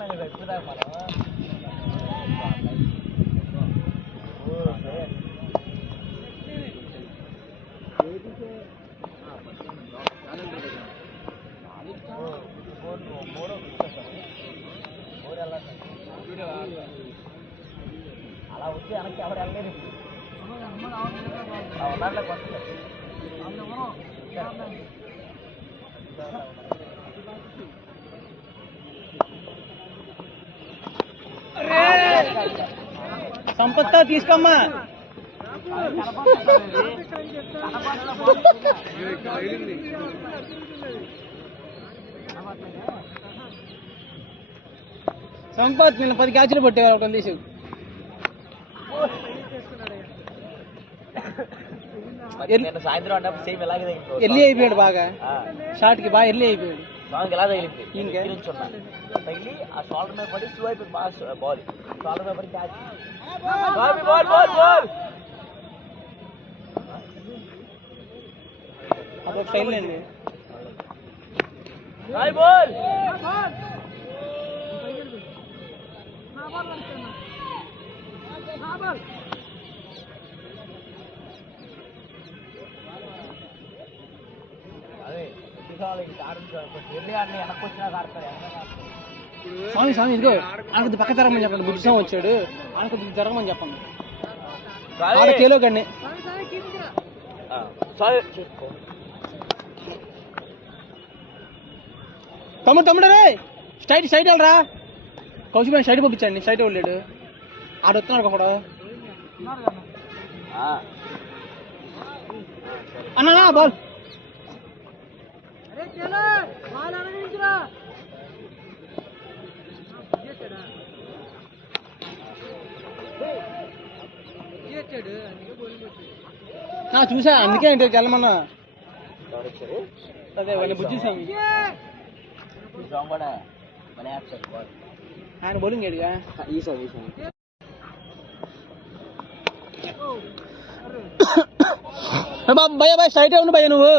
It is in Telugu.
అలా వచ్చి వెనక్కి ఎవరు వెళ్ళలేదు ఉన్నారులే కొత్త సంపత్తా తీసుకోమ్మా సంపత్ నేను 10 క్యాచ్లు పట్టేవారు ఒకటి తీసి సాయంత్రం అన్నప్పుడు సేమ్ ఇలాగే ఎల్లి అయిపోయాడు బాగా షార్ట్ కి బాగా ఎల్లి అయిపోయాడు సాంగ్ ఎలా తగిలింది తగిలి ఆ షోల్డర్ మీద పడి స్లో అయిపోయింది బాగా బాల్ షోల్డర్ మీద పడి క్యాచ్ అదొక స్టైల్ అండి బాల్ స్వామి స్వామి ఇదిగో ఆయనకు పక్క జరగమని చెప్పండి బుద్ధి స్వామి వచ్చాడు ఆయనకు జరగమని చెప్పండి కేలో గండి తమ్ముడు రే స్ట్రైట్ వెళ్ళరా కౌశిక్ సైడ్ పంపించండి సైడ్ వెళ్ళాడు ఆడ వస్తున్నాడు ఒకడు అన్నా బాల్ చూసా అందుకే ఇంటికి వెళ్ళమన్నా అదే వాళ్ళ బుద్ధి ఆయన బౌలింగ్ ఏడుగా భయ స్ట్రైట్ ఉండు భయ నువ్వు